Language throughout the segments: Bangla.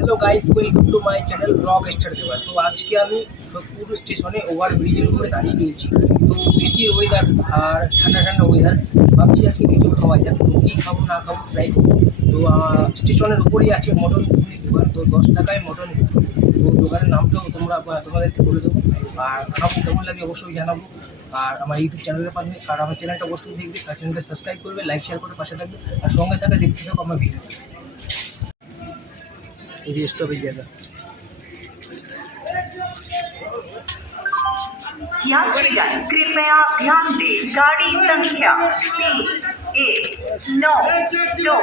Hello guys welcome to my channel blog star দেওয়ার তো আজকে আমি সোদপুর স্টেশনে ওভার ব্রিজের উপরে দাঁড়িয়ে রয়েছি। তো বৃষ্টির ওয়েদার আর ঠান্ডা ঠান্ডা ওয়েদার ভাবছি আজকে কিছু খাওয়া যাক। তো কী খাব, না খাব ফ্রাই তো স্টেশনের উপরেই আছে মটন দোকান। তো দশ টাকায় মটন তো দোকানের নামটাও তোমরা তোমাদেরকে বলে দেবো। আর খাব কেমন লাগে অবশ্যই জানাব। আর আমার ইউটিউব চ্যানেলের পাশে, আর আমার চ্যানেলটা অবশ্যই দেখবে। চ্যানেলটা সাবস্ক্রাইব করবে লাইক শেয়ার করে পাশে থাকবে। আর সঙ্গে থাকা দেখতে থাকো আমার ভিডিও ये स्टॉप ही जाएगा। कृपया ध्यान दें गाड़ी संख्या तीन एक नौ दो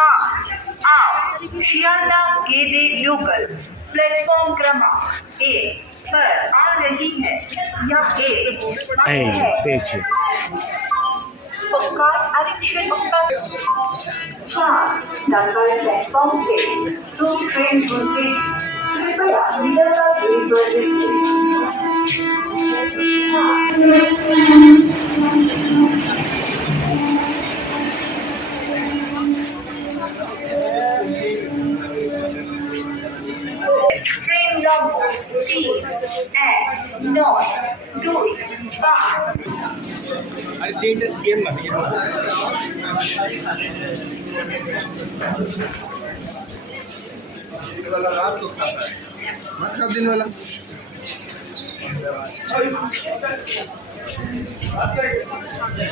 आठ आप शियाला गेदे लोकल प्लेटफॉर्म क्रमांक एक पर आ रही है एक है पक्का आरक्षण Try Dakar platform से दो ट्रेन घूमते कृपया निकलता ट्रेन पर Train number 3 and 9 2 5 আরে ট্রেনটা ট্রেন না वाला रात को खाता है मत खाओ दिन वाला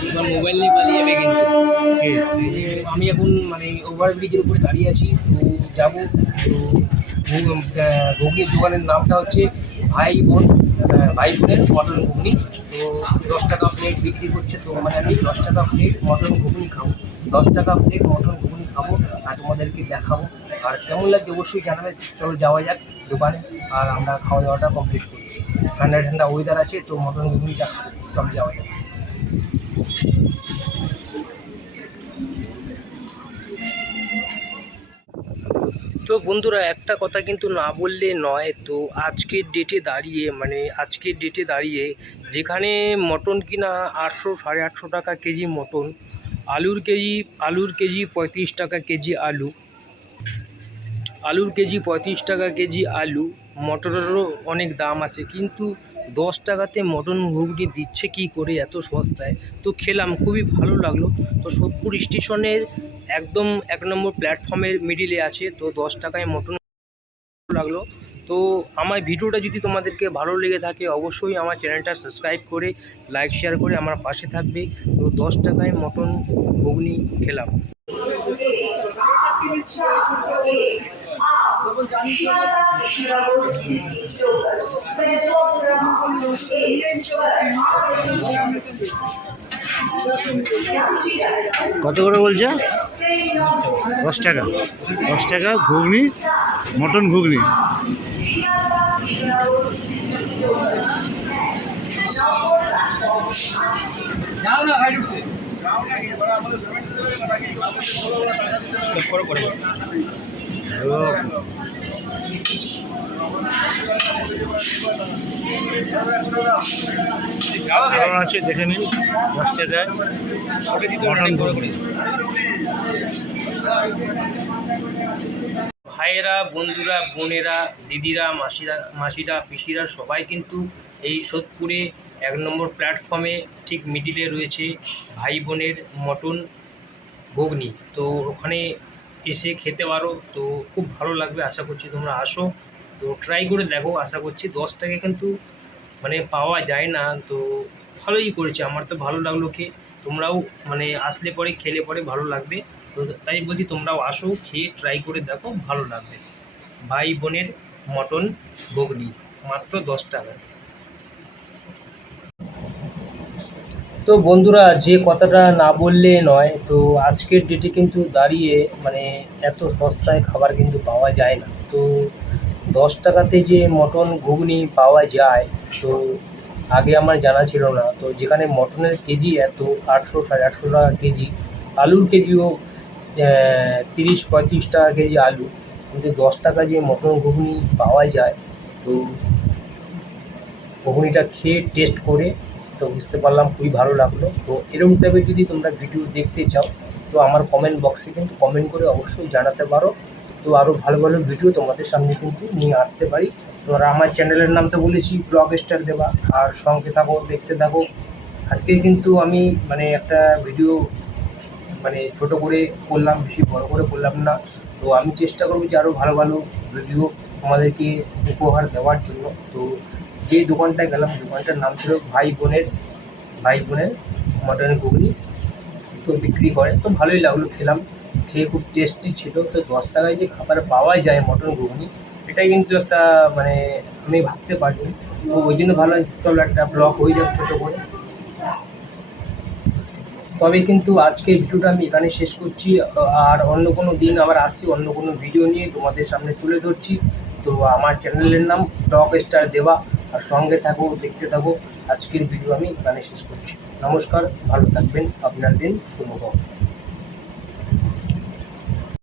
এবার মোবাইল নিয়ে পালিয়ে যাবে কিন্তু এই যে আমি এখন মানে ওভার ব্রিজের উপরে দাঁড়িয়ে আছি তো যাব তো ঘুগনির দোকানের নামটা হচ্ছে ভাই বোন আহ, ভাই মটন ঘুগনি। তো দশ টাকা প্লেট বিক্রি করছে তো মানে আমি দশ টাকা প্লেট মটন ঘুগনি খাব। দশ টাকা প্লেট মটন ঘুগনি খাব আর তোমাদেরকে দেখাবো। আর কেমন লাগছে অবশ্যই জানাবে। চলো যাওয়া যাক দোকানে আর আমরা খাওয়া দাওয়াটা কমপ্লিট করি। ঠান্ডা ঠান্ডা ওয়েদার আছে তো মটন ঘুগনিটা। চলো যাওয়া যাক। তো বন্ধুরা, একটা কথা কিন্তু না বললে নয়। তো আজকের ডেটে দাঁড়িয়ে মানে আজকের ডেটে দাঁড়িয়ে, যেখানে মটন কিনা আটশো, সাড়ে আটশো টাকা কেজি মটন, আলুর কেজি আলুর কেজি পঁয়ত্রিশ টাকা কেজি আলু, আলুর কেজি পঁয়ত্রিশ টাকা কেজি আলু, মটরেরও অনেক দাম আছে। কিন্তু দশ টাকাতে মটন ঘুগনি দিচ্ছে কি করে এত সস্তায়? তো খেলাম, খুবই ভালো লাগল। তো সোদপুর স্টেশনের একদম এক নম্বর প্ল্যাটফর্মের মিডিলে আছে, তো দশ টাকায় মটন লাগল। তো আমার ভিডিওটা যদি তোমাদেরকে ভালো লেগে থাকে, অবশ্যই আমার চ্যানেলটা সাবস্ক্রাইব করে লাইক শেয়ার করে আমার পাশে থাকবে। তো দশ টাকায় মটন ঘুগনি খেলাম। কত করে বলছে? দশ টাকা। দশ টাকা ঘুগনি মটন ঘুগনি। করে আছে, দেখে নিন ভাইয়েরা, বন্ধুরা, বোনেরা, দিদিরা, মাসিরা মাসিরা, পিসিরা, সবাই কিন্তু এই সোদপুরে এক নম্বর প্ল্যাটফর্মে ঠিক মিডিলে রয়েছে ভাই বোনের মটন ঘুগনি। তো ওখানে এসে খেতে পারো। তো খুব ভালো লাগবে। আশা করছি তোমরা আসো। তো ট্রাই করে দেখো। আশা করছি দশ টাকা কিন্তু মানে পাওয়া যায় না। তো ভালোই করেছে। আমার তো ভালো লাগল খেয়ে তোমরাও মানে আসলে পরে, খেলে পরে ভালো লাগবে। তো তাই বলছি তোমরাও আসো, খেয়ে ট্রাই করে দেখো, ভালো লাগবে। ভাই বোনের মটন ঘুগনি মাত্র দশ টাকা। তো বন্ধুরা, যে কথাটা না বললে নয়, তো আজকের ডেটে কিন্তু দাঁড়িয়ে মানে এত সস্তায় খাবার কিন্তু পাওয়া যায় না। তো দশ টাকাতে যে মটন ঘুগনি পাওয়া যায়, তো আগে আমার জানা ছিল না। তো যেখানে মটনের কেজি এত, আটশো, সাড়ে আটশো টাকা কেজি, আলুর কেজিও তিরিশ, পঁয়ত্রিশ টাকা কেজি আলু। কিন্তু দশ টাকা যে মটন ঘুগনি পাওয়া যায়, তো ঘুগনিটা খেয়ে টেস্ট করে তো বুঝতে পারলাম খুবই ভালো লাগল। তো এরকম টাইপের যদি তোমরা ভিডিও দেখতে চাও, তো আমার কমেন্ট বক্সে কিন্তু কমেন্ট করে অবশ্যই জানাতে পারো। তো আরও ভালো ভালো ভিডিও তোমাদের সামনে কিন্তু নিয়ে আসতে পারি। তো আর আমার চ্যানেলের নাম তো বলেছি ব্লগ স্টার দেওয়া আর সঙ্গে থাকো, দেখতে থাকো। আজকে কিন্তু আমি মানে একটা ভিডিও মানে ছোট করে করলাম, বেশি বড় করে করলাম না। তো আমি চেষ্টা করব যে আরও ভালো ভালো ভিডিও আমাদেরকে উপহার দেওয়ার জন্য। তো যে দোকানটায় গেলাম, দোকানটার নাম ছিল ভাই বোনের ভাই বোনের মটন ঘুগনি। তো বিক্রি করে। তো ভালোই লাগল খেলাম। খেয়ে খুব টেস্টি ছিল। তো দশ টাকায় যে খাবার পাওয়া যায় মটন ঘুগনি, এটাই কিন্তু একটা মানে আমি ভাবতে পারিনি। তো ওই জন্য ভালো চলো একটা ব্লগ হয়ে যাক ছোটো করে। তবে কিন্তু আজকের ভিডিওটা আমি এখানে শেষ করছি। আর অন্য কোনো দিন আবার আসছি, অন্য কোনো ভিডিও নিয়ে তোমাদের সামনে তুলে ধরছি। তো আমার চ্যানেলের নাম ব্লগ স্টার দেওয়া আর সঙ্গে থাকো, দেখতে থাকো। আজকের ভিডিও আমি এখানে শেষ করছি। নমস্কার, ভালো থাকবেন। আপনার দিন শুভ হোক।